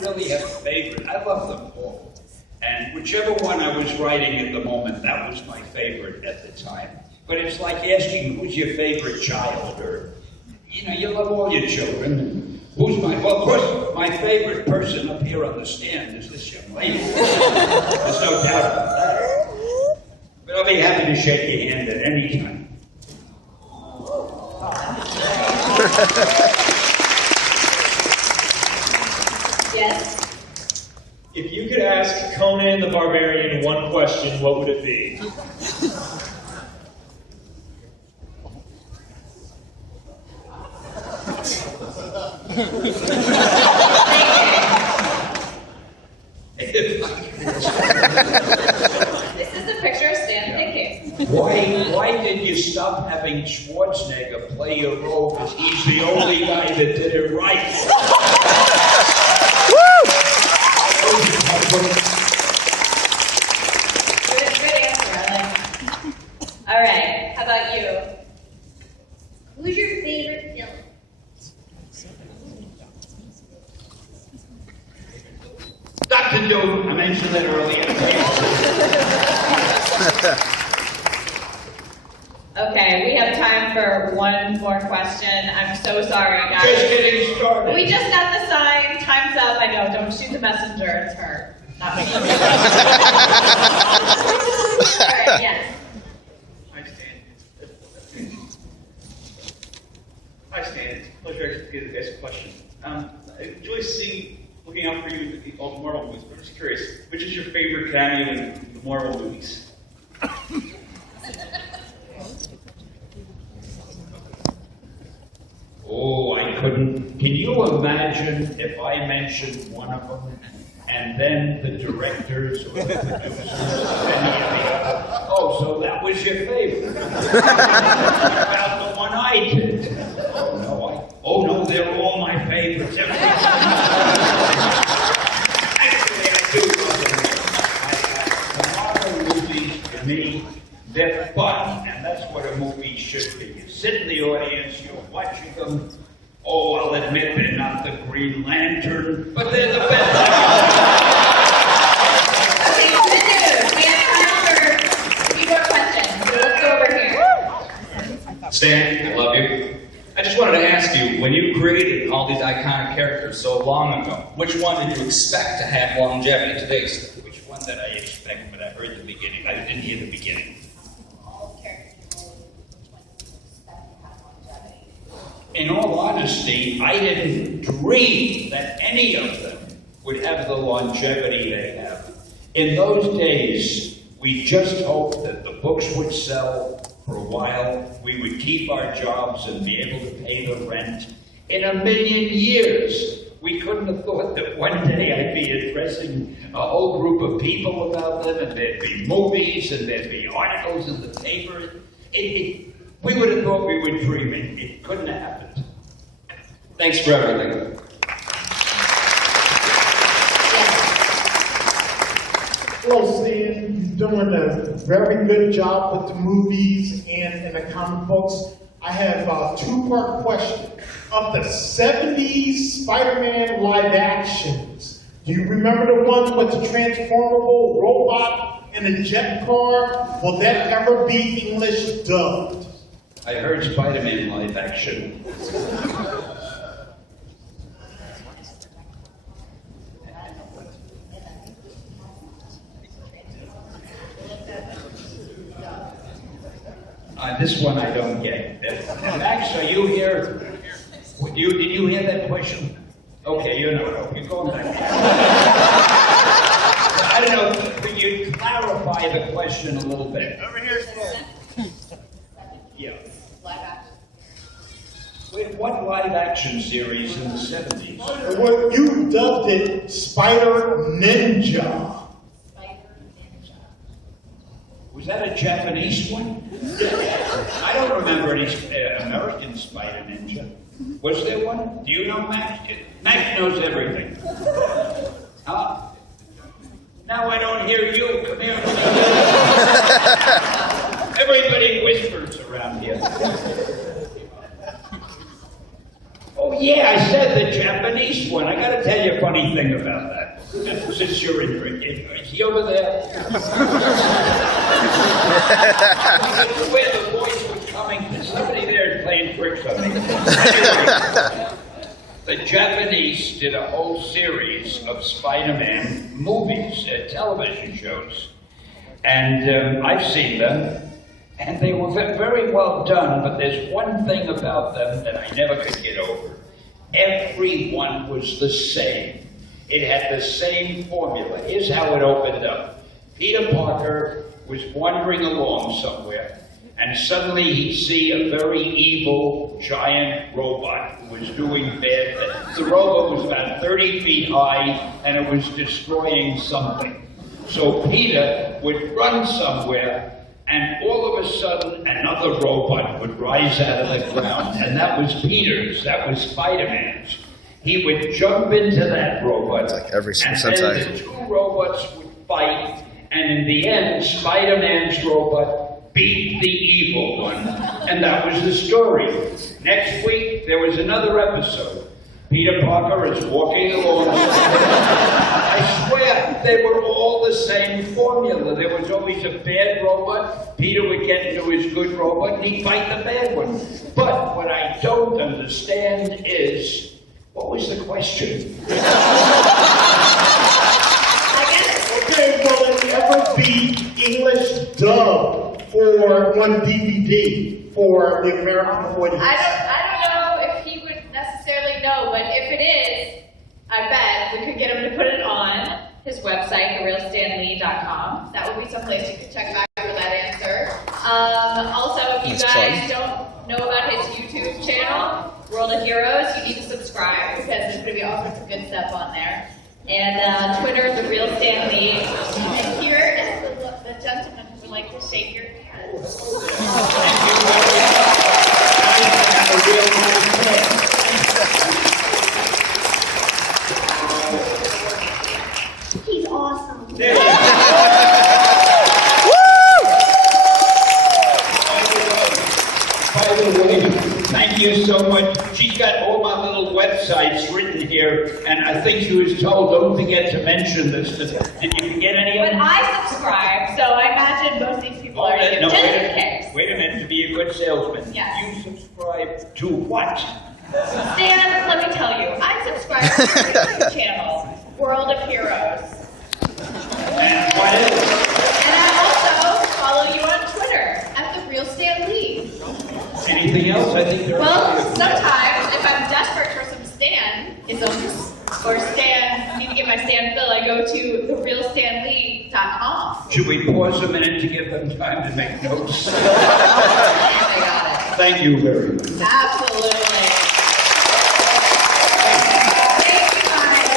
don't really have a favorite. I love them all. And whichever one I was writing at the moment, that was my favorite at the time. But it's like asking who's your favorite child, or, you know, you love all your children. Well, of course, my favorite person up here on the stand is this young lady. There's no doubt about that. But I'll be happy to shake your hand at any time. Yes? If you could ask Conan the Barbarian one question, what would it be? This is a picture of Stan thinking. Why did you stop having Schwarzenegger play your role? Because he's the only guy that did it right. Good answer, I like it. All right, how about you? Who's your favorite villain? Dr. Doom, I mentioned that earlier. Okay, we have time for one more question. I'm so sorry, guys. Just getting started. We just got the sign. Time's up. I know. Don't shoot the messenger. It's her, not me. All right, yes. Hi, Stan. Hi, Stan. It's a pleasure to ask a question. I enjoy looking out for you in all the Marvel movies, but I'm just curious, which is your favorite cameo in the Marvel movies? Oh, I couldn't. Can you imagine if I mentioned one of them and then the directors or the producers of any of the other? Oh, so that was your favorite. What about the one I did? Oh no, they're all my favorites. Actually, I do love them. The Marvel movies, to me, they're fun, and that's what a movie should be. You sit in the audience, you're watching them. Oh, I'll admit they're not the Green Lantern, but they're the best. Okay, good news. We have time for a few more questions. So let's go over here. Stan, I love you. I just wanted to ask you, when you created all these iconic characters so long ago, which one did you expect to have longevity today? Which one did I expect? But I heard the beginning. I didn't hear the beginning. In all honesty, I didn't dream that any of them would have the longevity they have. In those days, we just hoped that the books would sell for a while, we would keep our jobs and be able to pay the rent. In a million years, we couldn't have thought that one day I'd be addressing a whole group of people about them, and there'd be movies, and there'd be articles in the paper. We would have thought we were dreaming. It couldn't have happened. Thanks for everything. Hello, Stan. You're doing a very good job with the movies and the comic books. I have a two-part question. Of the 70s Spider-Man live actions, do you remember the one with the transformable robot and the jet car? Will that ever be English dubbed? I heard Spider-Man live action. This one I don't get. Max, are you here? Did you hear that question? Okay, you know, you're going back. I don't know, could you clarify the question a little bit? Over here. Yeah. Wait, what live action series in the 70s? Well, you dubbed it Spider Ninja. Was that a Japanese one? I don't remember any American Spider Ninja. Was there one? Do you know Max? Max knows everything. Huh? Now I don't hear you. Come here. Everybody whispers around here. Oh yeah, I said the Japanese one. I gotta tell you a funny thing about that. Since you're in, is he over there? Where the voice was coming, somebody there is playing tricks on me. Anyway, the Japanese did a whole series of Spider-Man movies, television shows. And I've seen them, and they were very well done, but there's one thing about them that I never could get over. Everyone was the same. It had the same formula. Here's how it opened up. Peter Parker was wandering along somewhere, and suddenly he'd see a very evil, giant robot who was doing bad things. The robot was about 30 feet high, and it was destroying something. So Peter would run somewhere, and all of a sudden, another robot would rise out of the ground, and that was Peter's, that was Spider-Man's. He would jump into that robot, It's like every and Sentai. then the two robots would fight, and in the end, Spider-Man's robot beat the evil one, and that was the story. Next week, there was another episode. Peter Parker is walking along. I swear, they were all the same formula. There was always a bad robot. Peter would get into his good robot, and he'd fight the bad one. But what I don't understand is, what was the question? Okay, will it ever be English dub for on DVD for the American audience? I don't know if he would necessarily know, but if it is, I bet we could get him to put it on his website, therealstanlee.com. That would be someplace you could check back for that answer. Also, if you Nice guys plug. don't know about his YouTube channel, World of Heroes, you need to subscribe because there's going to be all sorts of good stuff on there. And Twitter, The Real Stan Lee. And here is the gentleman who would like to shake your hand. He's awesome. By the way, thank you so much. She's got all my little websites written here, and I think she was told, don't forget to mention this. Did you forget any of But them? I subscribe, so I imagine most of these people are No, just wait in a case. minute. Wait a minute, to be a good salesman. Yes. You subscribe to what? Stan, let me tell you, I subscribe to your YouTube channel, World of Heroes. And what else? And I also follow you on Twitter at The Real Stan Lee. Anything else? I think there are. Well, sometimes if I'm desperate for some Stan-isms or Stan, need to get my Stan fill, I go to therealstanlee.com. Should we pause a minute to give them time to make notes? I got it. Thank you very much. Absolutely. Thank you, guys.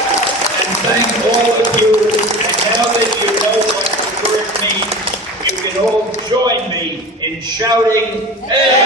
And thank all of you. And now that you know what the word means, you can all join me in shouting, hey!